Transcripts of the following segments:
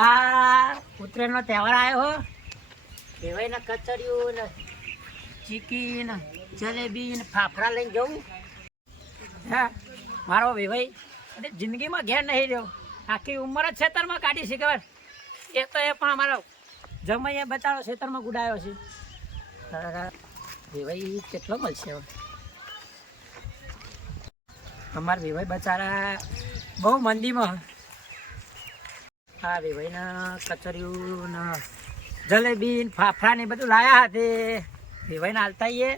આ ઉત્તરાયણનો તહેવાર આવ્યો હો. વેવાઈના કચરિયું ને ચીકી ને જલેબી ને ફાફડા લઈને જવું. હા, મારો વેવાઈ જિંદગીમાં ઘેર નહીં રહ્યો. આખી ઉંમર જ ખેતરમાં કાઢી છે ખબર. એ તો એ પણ અમારો જમાઈએ બચારો ખેતરમાં ગુડાયો છે. વેવાઈ કેટલો મળશે હવે? અમારા વેવાઈ બચારા બહુ મંદીમાં. હા, વેવાઈના કચરિયું ને જલેબી ને ફાફડા ને બધું લાયા હતા. વેવાઈને હાલતા આવીએ,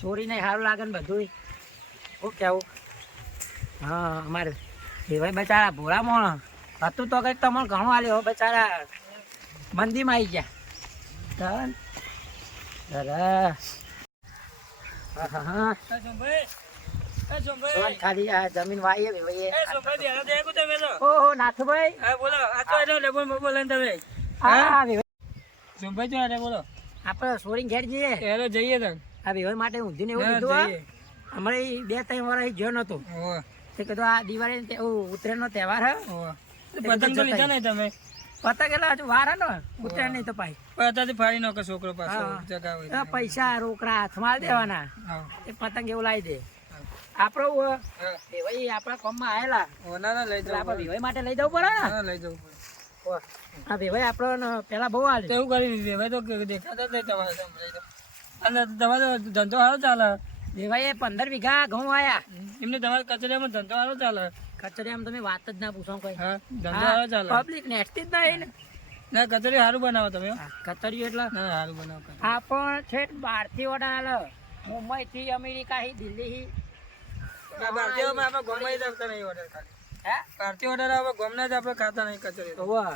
ચોરીને સારું લાગે ને બધું. શું કેવું? હા, અમારે વેવાઈ બચારા ભોળામાં હતું તો કંઈક તમને ઘણું હાલ્યો. બચારા મંદીમાં આવી ગયા. ખાલી આ જમીન વાઈએ વેવાઈએ. ઓહો નાથુભાઈ, આપણે સોરી ઘેર જઈએ. આ વેવાઈ માટે ઊંધી ને એવું લીધું. અમારે 2-3 વર્ષ ગયો નતો. કીધું આ દિવાળી ઉત્તરાયણ નો તહેવાર હે. પતંગ તો લીધા નહીં તમે? પતંગ એટલે હજુ વાર હે ને ઉત્તરાયણ નહીં તો પાઈ પતાથી ફાડી નાખો છોકરો પાછો જગાવે. પૈસા રોકડા હાથમાં દેવાના. એ પતંગ એવું લાવી દે. આપડે વેવાઈ આપણા કોમમાં આવેલા. આપડે વેવાઈ માટે લઈ જવું પડે ને. લઈ જવું પડે. આ વેવાઈ આપડે પેલા બહુ હાલ એવું કરી વેવાઈ તો દેખાતા જ નહીં તમારે. અને તમારો ધંધો સારો ચાલે. વેવાઈ 15 વીઘા ઘઉં આયા. એમને તમારા કચરિયામાં ધંધો સારો ચાલે. કચરિયામાં તમે વાત જ ના પૂછો કોઈ. હા, ધંધો સારો ચાલે. પબ્લિક નેટતી જ નહીં ને. ના, કચરી સારું બનાવો તમે. કચરિયું એટલે ના, સારું બનાવો. આ પણ છેક બહારથી ઓર્ડર આલે. મુંબઈ થી, અમેરિકા થી, દિલ્હી થી. ભારતીયોમાં આપણે ગોમમાં જ આપતા નહીં ઓર્ડર ખાલી. હે? ભારતીય ઓર્ડર આપણે ગોમના જ આપણે ખાતા નહીં કચરી. વાહ,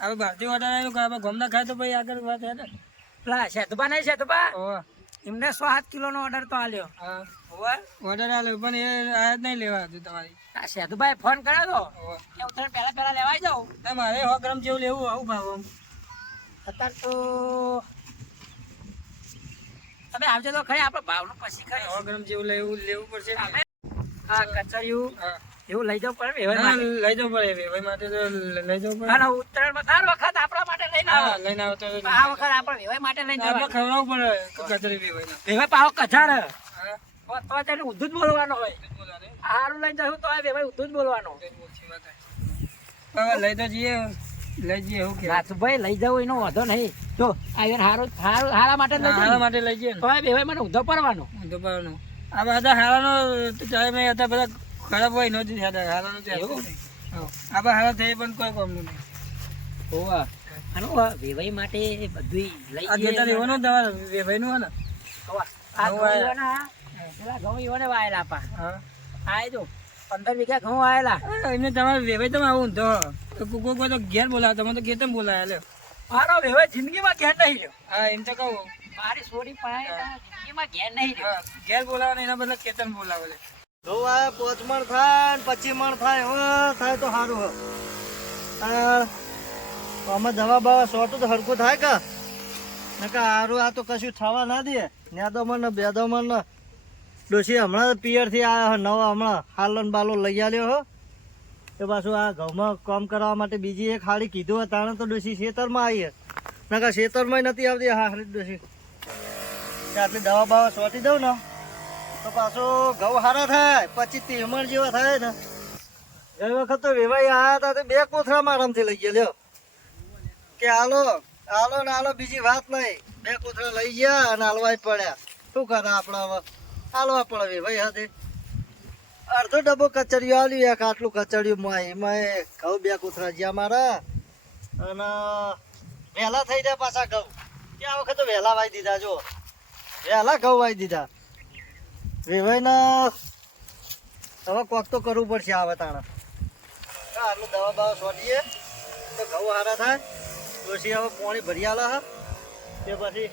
આપણે ભારતીય ઓર્ડર આવ્યું આપણે ગોમના ખાય તો ભાઈ આગળ વાત હે ને. પેલા શેતુબા નહીં શેતુબા, ઓવા એમને 107 કિલોનો ઓર્ડર તો આલ્યો. હા, ઓવા ઓર્ડર આલ્યો પણ એ આયા જ નહીં લેવા હજુ તમારી. આ શેતુભાઈ ફોન કર્યો તો ઓવા કે ઉત્તરાયણ પહેલા લેવાઈ જાઉં. ના, મારે 100 ગ્રામ જેવું લેવું. આવું ભાવ આમ અત્યારે તો તમે આવજો તો ખરી. આપણે ભાવનું પછી ખરી 100 ગ્રામ જેવું લેવું પડશે. આ કચરિયું હા, એવું લઈ જવું પડે વેવાઈ માટે. લઈ જવું પડે વેવાઈ માટે તો લઈ જવું પડે. અને ઉત્તરાયણમાં દર વખત આપણા માટે લઈને હા, આવો. લઈને આવો તો આ વખત આપણે વેવાઈ માટે લઈને આપણે જવાનું. ખવડાવવું પડે કચરી વેવાઈને. વેવાઈ પાવો કચાડ. હા, તો તેને ઊંધું જ બોલવાનું હોય. બોલાને હારું લઈને જશું તો વેવાઈ ઊંધું જ બોલવાનું. ઓછી વાત હે. લઈ તો જઈએ, લઈ જઈએ. એવું કે નાથુભાઈ લઈ જવું એનો વાંધો નહીં. જો આ હારા માટે લઈ હારા જવું માટે લઈ જઈએ ને. તો વેવાઈ મને ઊંધો પડવાનો. દુપારનું આ બધા હારાનો ટાઈમ હતા. બધા ખરાબ હોય નથી થતા. હારાનો આપણે હારા થઈ પણ કોઈ કામનું નહીં. હોવા અને વેવાઈ માટે બધું લઈ આ ખેતર એવાનું તમારે વેવાઈનું હે ને. આ ઘઉં ઈવાના, પેલા ઘઉં ઈવાને વાયેલા આપા. હા, આ જો 15 વીઘા ઘઉં આયેલા. એમને તમારે વેવાઈ તમે આવું તો કોઈ તો ઘેર બોલાવે. તમે તો ખેતર બોલાવે. લે મારો વેવાઈ જિંદગીમાં ઘેર નહીં રહ્યો. હા, એમ તો કહું. મારી સોરી પણ જિંદગીમાં ઘેર નહીં રહ્યો. હા, ઘેર બોલાવે ને એના બદલે ખેતર બોલાવે. લે જો આ 5 મણ થાય 25 મણ થાય હવે થાય તો સારું હો. આમાં દવા બવા સોટું તો હરકું થાય કે નકા સારું. આ તો કશું થવા ના દે. નેદોમણ ને બેદોમણ ને ડોશી હમણાં પિયરથી આ નવા હમણાં હાલન બાલો લઈ આવ્યો હો. એ પાછું આ ઘઉંમાં કામ કરવા માટે બીજી એક હાડી કીધું હોય તાણે તો ડોશી ખેતરમાં આવીએ. નકા ખેતરમાં નથી આવતી હા હારી ડોશી. આટલી દવા બવા સોટી દઉં ને તો પાછો ઘઉં સારા થાય. 25-30 મણ જેવા થાય ને. ગઈ વખત તો વેવાઈ આવ્યા હતા તો 2 કોથળામાં આરામથી લઈ ગયા. લ્યો કે હાલો હાલો ને હાલો, બીજી વાત નહીં. 2 કોથળા લઈ ગયા અને હાલવાય પડ્યા. શું કરે આપણે હવે? હાલવા પડે વેવાઈ હતી. અડધો ડબ્બો કચરિયું આવ્યું. એક આટલું કચરિયું એમાં ઘઉં 2 કોથળા જ્યાં મારા. અને વહેલા થઈ જાય પાછા ઘઉં. ત્યાં વખત તો વહેલા વાઈ દીધા. જો વહેલા ઘઉં વાઈ દીધા. વેવાઈના હવે કોક તો કરવું પડશે આવે તાણે. આટલું દવા બવા સોટીએ તો ઘઉં સારા થાય. પછી હવે પાણી ભરી આલે હા તે પછી.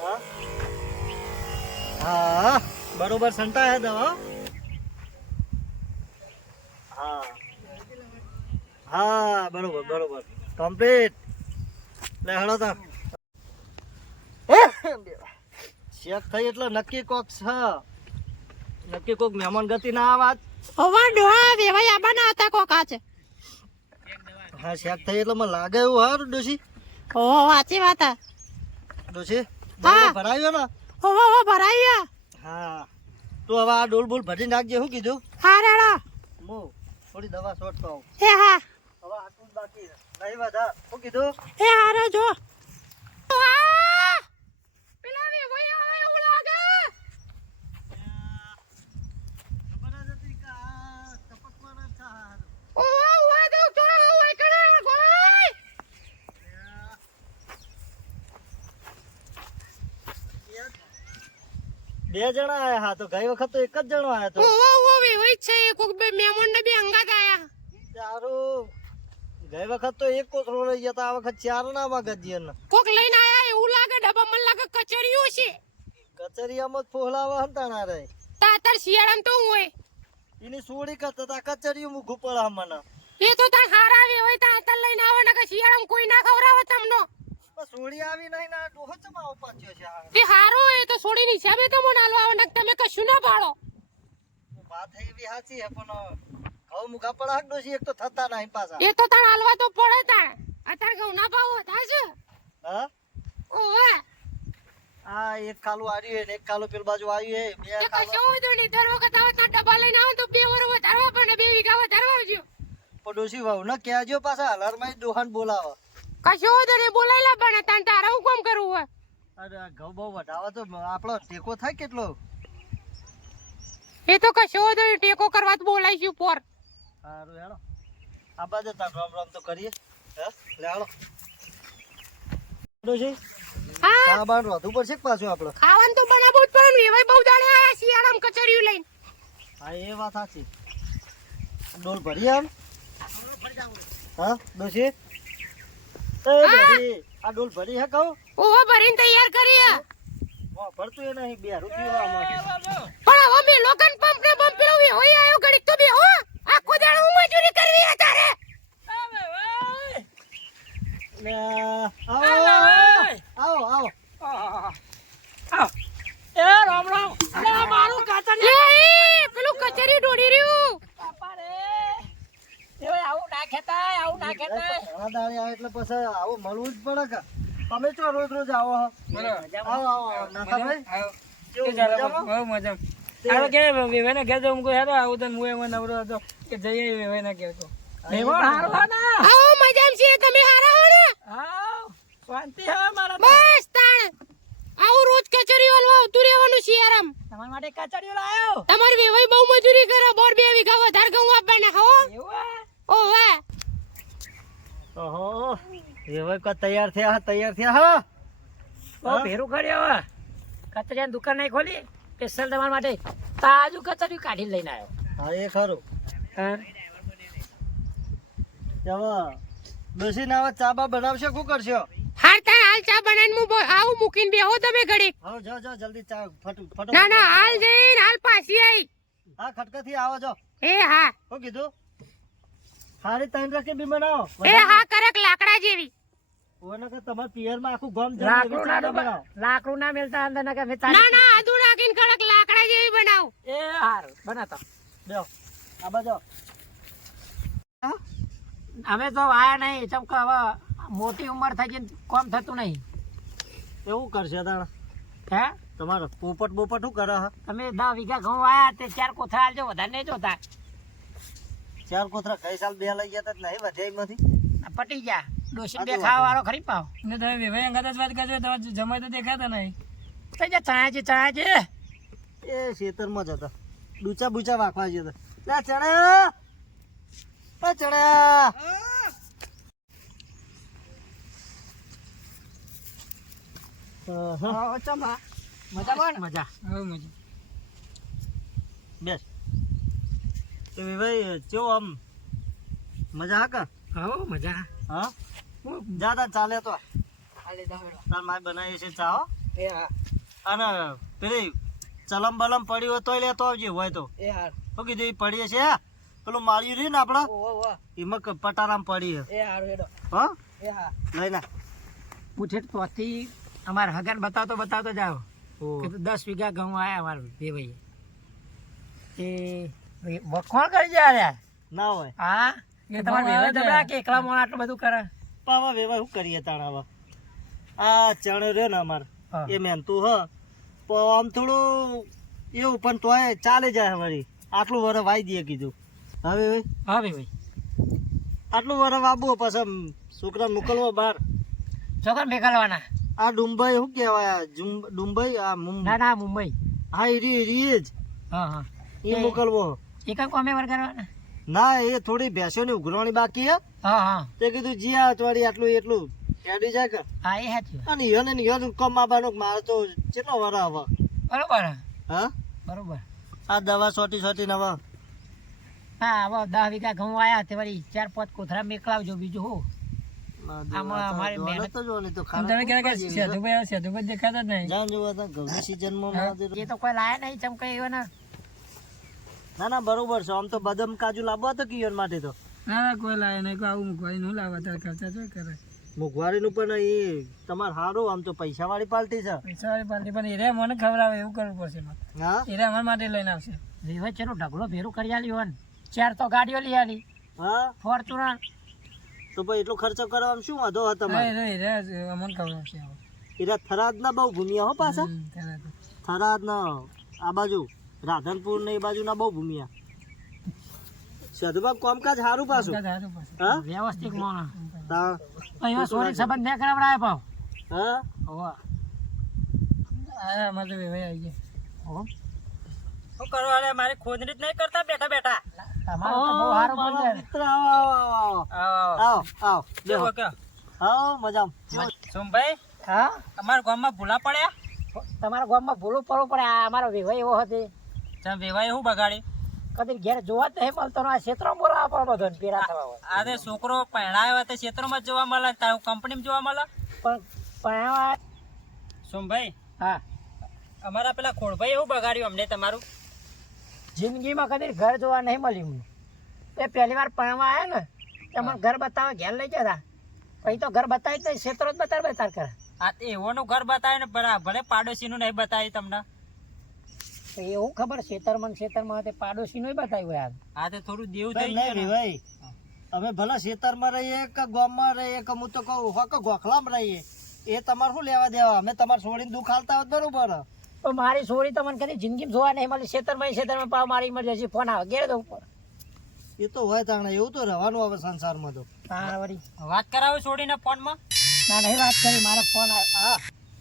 હા હા, બરોબર સંતા હે દવા. હા હા, બરોબર બરોબર કમ્પ્લીટ. લે હળો તા ચેક થઈ એટલે નક્કી કોક છે. નક્કી કોક મહેમાન ગતિ ના આવાજ. ઓવા ડોહા વેવાઈ આબાના હતા કોકા છે. હા શાક થઈ એટલે મને લાગે એવું હારું ડોશી. ઓહો સાચી વાત હે. ડોશી હા. ભરાયો ને? ઓહો ભરાઈ હા તું હવે આ ડોલ બોલ ભરી નાખજે. શું કીધું? હા રેડો હું થોડી દવા છોડતો આવું. એ હા હવે આટલું જ બાકી છે. નહીં વધા. શું કીધું? એ હારે જો પેલા વેવાઈ આવે એવું લાગે. ખબર જ હતી કે આ ટપકવાના જ છે હારું. ઓહો તો હોય કરે ગોય. બે જણા આયા હા તો ગઈ વખત તો એક જ જણો આયો તો. ઓહો વેવાઈ છે કોક બે મહેમાન ને બે અંગાત આયા. સારું ગઈ વખત તો એક કોથળો લઈ ગયા તા. આ વખત ચાર ના વાગજીયન કોક લઈને આયા એવું લાગે ડબ્બા મને લાગે કચરિયું છે. કચરિયામાં જ ફોહલાવા હંતાણા રે. તાતર શિયાળામાં તો હોય એની સોડી કરતા તા કચરિયું મુખું પડે મને. એ તો તાર હારા વેવાઈ તાતર લઈને આવે ને કે શિયાળામાં કોઈ ના ખવરાવે તમને. પણ સોડી આવી નહીં ને આ ડોહો ચમ આવો પાછો છે આ. એ હારો એ તો છોડીને હિસાબે તો મને આલવા આવે ને તમે કશું ના પાડો. વાત એવી સાચી હે પણ ઘઉં મુખા પડા હક ડોશી એક તો થતા નહીં પાછા. એ તો તાણ આલવા તો પડે તાણ અત્યારે ઘઉં ના ભાવ થાય છે. હા ઓહે આ એક ખાલું આવ્યું ને એક ખાલું પેલ બાજુ આવ્યું હે. બે એ ખાલું કશું હોય તો નહીં દર વખત આવે તાર ડબ્બા લઈને આવે તો 2 વર વધારવા પડે 2 વીઘા વધારવા આવજો. પણ ડોશી વાવ ને કહેજો પાછા હલારમાં દોહાન બોલાવે. કશું હોય તો નહીં બોલાયેલા પણ તાન તારે હું કામ કરવું હોય. અરે આ ઘઉં બહુ વધાવે તો આપણો ટેકો થાય કેટલો. એ તો કશું હોય તો નહીં ટેકો કરવા તો બોલાઈશું પોર. સારું હેડો આ બાજુ તાર રામ રામ તો કરીએ. હે લે હાલો ડોશી હા આ બાર વધુ પડશે કે પાછું આપણે. ખાવાનું તો બનાવવું જ પડે ને એવાય બહુ દાડે આયા શિયાળામાં કચરિયું લઈને. હા એ વાત સાચી. ડોલ ભરી આમ હા ડોશી એ ડોશી આ ડોલ ભરી હે કહું. ઓહો ભરીને તૈયાર કરીએ વાહ ભરતું એ નહીં 2 રૂપિયા આમાં. પણ હવે મે લોકન પંપ ને પંપ પેલો હોય આયો ઘડીક તો બે હો આખો દાડો હું મજૂરી કરવી હે તારે. લે આવો આવો એ રામ રામ. અરે આ મારું કાચા લે પેલું કચરી ડોડી રહ્યું. બાપા રે. એ ભાઈ આવું ના ખેતા આવું ના ખેતા. ઘણા દાડે આવે એટલે પછી આવું મળવું જ પડે કે. તમે ચો રોજ રોજ આવો હો. આવો આવો નાથાભાઈ કેવું મજામાં? બહુ મજા. હાલો કે વેવાઈને ઘેર જવું કોઈ હેરો આવું તો હું એમાં નવરો હતો કે જઈએ વેવાઈના ઘેર તો. મહેમાન હારવા ના. આવો મજામાં છીએ તમે હારા હો ને. આવ શાંતિ હે મારા તો. બસ તાણ આવું રોજ કચરી હલવા આવતું રહેવાનું શિયાળામ. તમારા માટે કચડિયો લાયો. તમારી વેવાઈ બહુ મજૂરી કરે બોર 2 વીઘા વધારે ઘઉં આપવાના હો. એવું હે? ઓહે ઓહો એવા કો તૈયાર થયા હા. બહુ ભેરું કર્યો હવે. કચરિયાની દુકાન નહીં ખોલી સ્પેશિયલ તમારા માટે તાજું કચરિયું કાઢીને લઈને આવ્યો. હા એ ખરું. હા હવે ડોશી ના ચાબા બનાવશો શું કરશો? હાર તાર હાલ ચા બનાવીને હું આવું મૂકીને બેહો તમે ઘડીક. આવો જાઓ જલ્દી ચા ફટો. ના ના હાલ જઈને હાલ પાછી આવી. હા ખટકાથી આવો જો. એ હા શું કીધું? હારી ત્રણ રકે બી બનાવો. એ હા કરક લાકડા જેવી. ઓને કે તમાર પિયરમાં આખું ગામ લાકડું ના ડૂબા. લાકડું ના મેલતા અંદર ના કે મેં તારી- ના ના આદુ નાખીને કડક લાકડા જેવી બનાવ. એ હારું બનાતા. લ્યો આ બાજુ. અમે તો આયા નહીં ચમ કે હવે મોટી ઉંમર થઈ ગઈ ને કોમ થતું નહીં. એવું કરશે તાણ હે તમારો પોપટ શું કરે હા? તમે 10 વીઘા ઘઉં વાયા તે 4 કોથળા આલજો વધારે નહીં જોતા. 4 કોથરા ગઈ સાલ 2 લઈ ગયા તા નહીં વધે નથી. આ પટી ગયા ડોશી 2 ખાવા વાળો ખરી પાવ. ને તમે વેવાઈ અંગાત જ વાત કરજો તમારે જમાઈ તો દેખાતા નહીં. થઈ જા ચણાજી એ ખેતરમાં જ હતા. ડૂચા બૂચા વાખવા જતા. લે ચણા એ ચણા ચમા મજા બોલ મજા. હવે મજા. બેસ તો ભાઈ કેવો આમ મજા હા કા? હો મજા. હા જાતા ચાલે તો હાલે દાવડો. તાર માય બનાવી છે ચા હો. એ હા અને પેલી ચલમ બલમ પડી હોય તોય લેતો આવજે હોય તો. એ હાર શું કીધું એ પડીએ છે પેલું માળ્યું રહ્યું ને આપડે ઓ એમાં પટારામ પડી એ હાર હેડો. હા એ હા લઈ ના. પૂછે તોથી અમાર હગાન બતાવતો જાઓ કે 10 વીઘા ઘઉં આયા અમાર બે ભાઈ એ વખોણ કરી જાય યાર. ના હોય હા એ તમારે વેવાય જબરા કે એકલા મોણ આટલું બધું કરે પાવા વેવાય શું કરીએ તાણ હવે આ ચણ રહ્યો ને અમાર હા. એ મહેનતું હ પણ આમ થોડું એવું પણ તોય ચાલે જાય વળી આટલું વર વાઈ દઈએ કીધું હવે હા ભાઈ આટલું વર વાબવું પછી છોકરા મોકલવો બહાર છોકરા મેઘાલવાના આ ડુંબઈ શું કહેવાય ડુંબઈ આ ના ના મુંબઈ હા એ રી જ હા હા એ મોકલવો એક કોમે વર કરવાના ના એ થોડી ભેંસોની ઉઘરાણી બાકી હે હા હા તે કીધું જી આ થોડી આટલું એટલું હેડી જાય કે હા એ સાચું અને ઈયોને કમાવાનો મારે તો કેટલો વર હવે બરોબર હા બરોબર આ દવા સોટી ને હવે હા હવે 10 વીઘા ઘઉં આયા તે વળી 4-5 કોથળા મેકલાવજો બીજું હું આમાં અમારી મહેનત તો જો તો તમે ક્યારે સેધુભાઈ દેખાતા જ નહીં. જાણ જોવા તા ઘઉંની સિઝનમાં એ તો કોઈ લાયા નહીં ચમકે એવો ને ના બરોબર છે આમ તો બદામ કાજુ લાવવા તો કિયોન માટે તો ના ના કોઈ લાવે નહીં કોઈ આવું મૂકવાય નું લાવવા તાર ખર્ચા જો કરે મોંઘવારીનું પણ એ તમારે સારું આમ તો પૈસા વાળી પાર્ટી છે પૈસાવાળી પાર્ટી પણ એરે મને ખવડાવે એવું કરવું પડશે મારે. હા એરે અમારા માટે લઈને આવશે. વિવાહ ચલો ઢગલો ભેરું કરી આલ્યો ને 4 તો ગાડીઓ લઈ આલી હા ફોર્ચ્યુનર તો ભાઈ એટલો ખર્ચો કરવામાં શું વાંધો હતો તમારે એરે અમને ખવડાવશે આવો. એરા થરાદ ના બહુ ભૂમિયા હો પાછા ત્યારે તો. થરાદ ના આ બાજુ રાધનપુર ને એ બાજુ ના બહુ ભૂમિયા સાધુબાબ કામકાજ સારું પાછું કાંઈ સારું પડશે. હા વ્યવસ્થિત માણસ તા અહીંયા સોરી સંબંધ ને કરાવડાય પાવ હા ઓવા આ અમારે તો વેવાઈ આવી ગયા. ઓહો શું કરવા લે મારી ખોદણી જ નહીં કરતા બેઠા બેઠા. તમારું તો બહુ સારું મારા બોલશે મિત્ર આવો આવો કેવો કે આવો મજામાં સોમભાઈ હા અમારા ગામમાં ભૂલા પડ્યા. તમારા ગામમાં ભૂલું પડવું પડે આ અમારો વિવાહ એવો હતી તમે વેવાઈ શું બગાડી? કદી ઘેર જોવા જ નહીં મળતો ને આ ક્ષેત્રમાં બોલાવવા પડે બધો ને પીરા થવા હોય આ તે છોકરો પહેણાયો તે ક્ષેત્રમાં જ જોવા મળે તારું કંપનીમાં જોવા મળે. પણ આ સોમભાઈ હા અમારા પેલા ખોડભાઈ એવું બગાડ્યું અમને તમારું. જિંદગીમાં કદી ઘર જોવા નહીં મળ્યું મને એ પહેલી વાર પરણવા આવ્યા ને તમને ઘર બતાવવા ઘેર લઈ ગયા પછી તો ઘર બતાવી જ નહીં ક્ષેત્રો જ બતાર કરે આ તે એવોનું ઘર બતાવ્યું ને ભલે પાડોશીનું નહીં બતાવ્યું તમને. તો એવું ખબર ખેતરમાં તે પાડોશીનું બતાવ્યું હોય આ તે થોડું દેવું થઈ નહીં ગયું ને. ભાઈ અમે ભલે ખેતરમાં રહીએ કે ગામમાં રહીએ કે હું તો કહું હો કે ગોખલામાં રહીએ એ તમારે શું લેવા દેવા અમે તમારે છોડીને દુઃખ હાલતા હોત બરોબર તો મારી છોરી તમને કદી જિંદગી જોવા નહીં મળી ખેતરમાં પાવ મારી ઇમરજન્સી ફોન આવે ઘેર દઉં ઉપર એ તો હોય તાણે એવું તો રહેવાનું હવે સંસારમાં તો હા વળી વાત કરાવો છોડીને ફોનમાં. ના નહીં વાત કરી મારો ફોન આવ્યો હા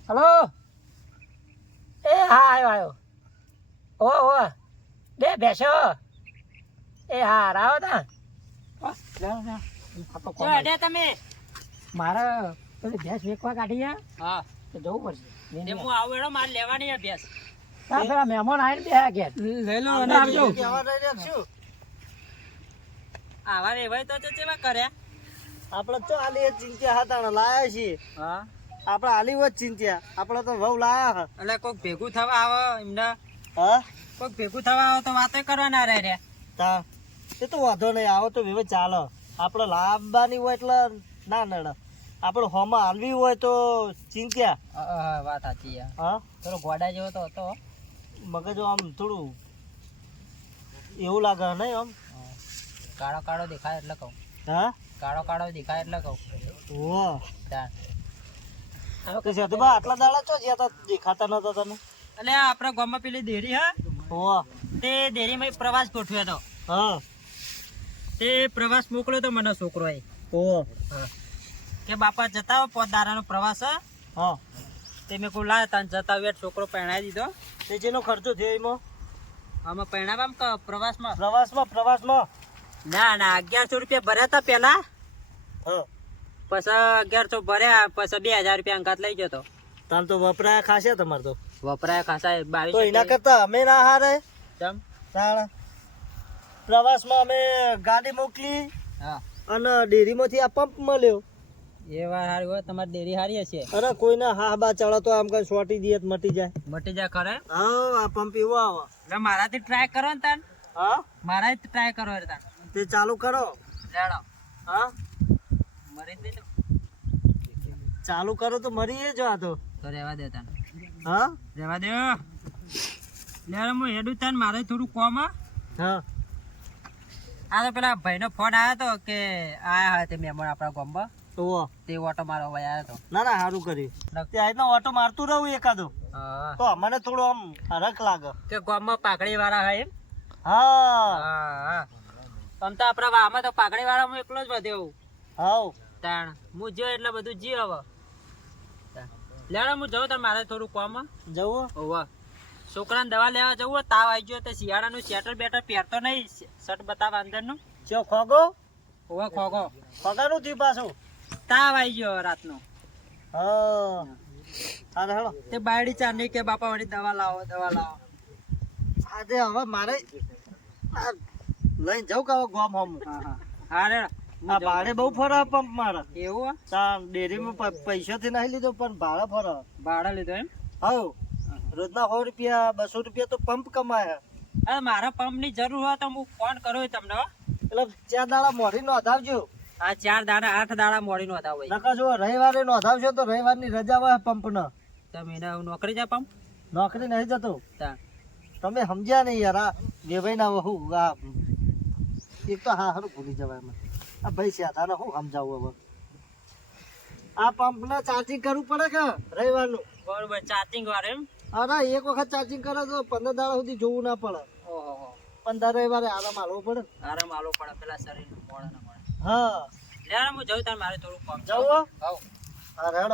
હલો એ હા આવ્યો ઓ બે બેસો એ હા રાવો તા જો અડે તમે. મારે પેલી ભેંસ વેચવા કાઢી હા તો જવું પડશે તે હું આવું એનો મારે લેવાની અભ્યાસ. હા પેલા મહેમાન આવીને બેહ્યા ઘેર લઈ લો અને આવજો. કહેવા રહી રહ્યા શું આવા વેવાય તો ચેવા કર્યા. આપણે તો આલી જ ચિંત્યા હતા ને લાયા છીએ હા આપણે આલી જ ચિંત્યા આપણે તો વહુ લાયા હા એટલે કોઈક ભેગું થવા આવો એમને હા કોઈક ભેગું થવા આવો તો વાતો કરવાના રહે રે. તા એ તો વાંધો નહીં આવો તો વિવે ચાલો આપણે લાવવાની હોય એટલે ના નડે આપણે હોમાં હાલવી હોય તો ચિંત્યા વાત સાચી યાર. હા થોડો ગોડા જેવો તો હતો. મગજ આમ થોડું એવું લાગે નહીં આમ કાળો કાળો દેખાય એટલે કહું. હા કાળો કાળો દેખાય એટલે કહું. વાહ તાર. તો સેતુભા આટલા દાડા ચો જ્યાં તા દેખાતા નતા તને એટલે આ આપણા ગામમાં પેલી દેરી હા વાહ તે દેરીમાં પ્રવાસ ગોઠવ્યો હતો. હા તે પ્રવાસ મોકલ્યો તો મને છોકરોએ વાહ કે બાપા જતા હો 5 દાડાનો પ્રવાસ હે. હા તે મેં કહું લાય તાન જતા વેટ છોકરો પહેણાવી દીધો. તે જેનો ખર્ચો થયો એમાં આમાં પહેણાવામાં કે પ્રવાસમાં પ્રવાસમાં ના 1100 રૂપિયા ભર્યા હતા પેલા. હા પછી 1100 ભર્યા પછી 2000 રૂપિયા અંગાત લઈ ગયો તો. તાન તો વપરાયા ખાશે તમારે તો વપરાય ખાસા તો 2200. એના કરતા અમે ના હારે ચમ તાણ પ્રવાસમાં અમે ગાડી મોકલી હા અને ડેરીમાંથી આ પંપ મળ્યો એ વાર હારી હોય તમારી ડેરી હારી હશે. અરે કોઈના હા બા ચડે તો આમ કઈ સોટી દે તો મટી જાય મટી જા ખરે. હા આ પંપ એવો આવે એટલે મારાથી ટ્રાય કરો ને તાન. હા મારાથી ટ્રાય કરો એટલે તાન. તે ચાલુ કરો લેડો હા મરી જ નહીં તો. ચાલુ કરો તો મરી જ આ તો તો રહેવા દે તાન. હા રહેવા દે. લેડો હું હેડું તાન મારે થોડું કોમ હા. હા આ તો પેલા ભાઈનો ફોન આવ્યો તો કે આયા હતા મહેમાન આપણા ગામમાં તો તે ઓટો મારવા આવ્યા હતો. ના ના સારું કર્યું ત્યાં ઓટો મારતું રહું એકાદો હા તો મને થોડું આમ હરખ લાગે કે ગામમાં પાઘડી વાળા હોય એમ. હા હા આમ તો આપણા વામાં તો પાઘડી વાળામાં એકલો જ વધ્યો હાવ તાણ હું જો એટલે બધું જી હવે લેડો હું જઉં તાર મારે થોડું કામ જવું હોવા છોકરાને દવા લેવા જવું હોય, તાવ આવી ગયો તો શિયાળાનું સ્વેટર બેટર પહેરતો નહીં શર્ટ બતાવ અંદરનું ચો ખોગો હોવા ખોગો ખોગાનું થયું પાછું તાવ આવી ગયો રાતનો. હા અરે હેડો તે બાયડી ચાંદી કે બાપા વળી દવા લાવો દવા લાવો. આજે હવે મારે આ લઈને જાઉં કે હવે ગોમ હોમ હા હા હા રે આ ભાડે બહુ ફરે પંપ મારે એવું હે? તાન ડેરીમાં પૈસાથી નહીં લીધો પણ ભાડે ફરે ભાડા લીધો એમ. હાવ રોજના 100 રૂપિયા 200 રૂપિયા તો પંપ કમાય અરે મારા પંપ ની જરૂર હોય તો હું ફોન કર્યો તમને હો. એટલે 4 દાડા મોઢી નોંધાવજો આ 4 દાડા 8 દાડા મોડી નો હતા ભાઈ. નકા જો રવિવારે નોંધાવશો તો રવિવારની રજા હોય પંપ ન તમે એને નોકરી જા પંપ નોકરી નહીં જતો તા તમે સમજ્યા નહીં યાર આ વેભાઈ ના વહુ આ એક તો હા હારું ભૂલી જવાય એમાં આ ભાઈ સાધાને હું સમજાવું હવે આ પંપ ને ચાર્જિંગ કરવું પડે કે રવિવારનું બરોબર ચાર્જિંગ વાર એમ. અરે એક વખત ચાર્જિંગ કરે તો 15 દાડા સુધી જોવું ના પડે ઓહો 15 રવિવારે આરામ આલવો પડે ને. આરામ આલો પડે પેલા શરીર નું મોડા ના મળે. હા લેવા હું જઉં તાર મારે થોડું કામ છે. જવું હાવ. હા રેડો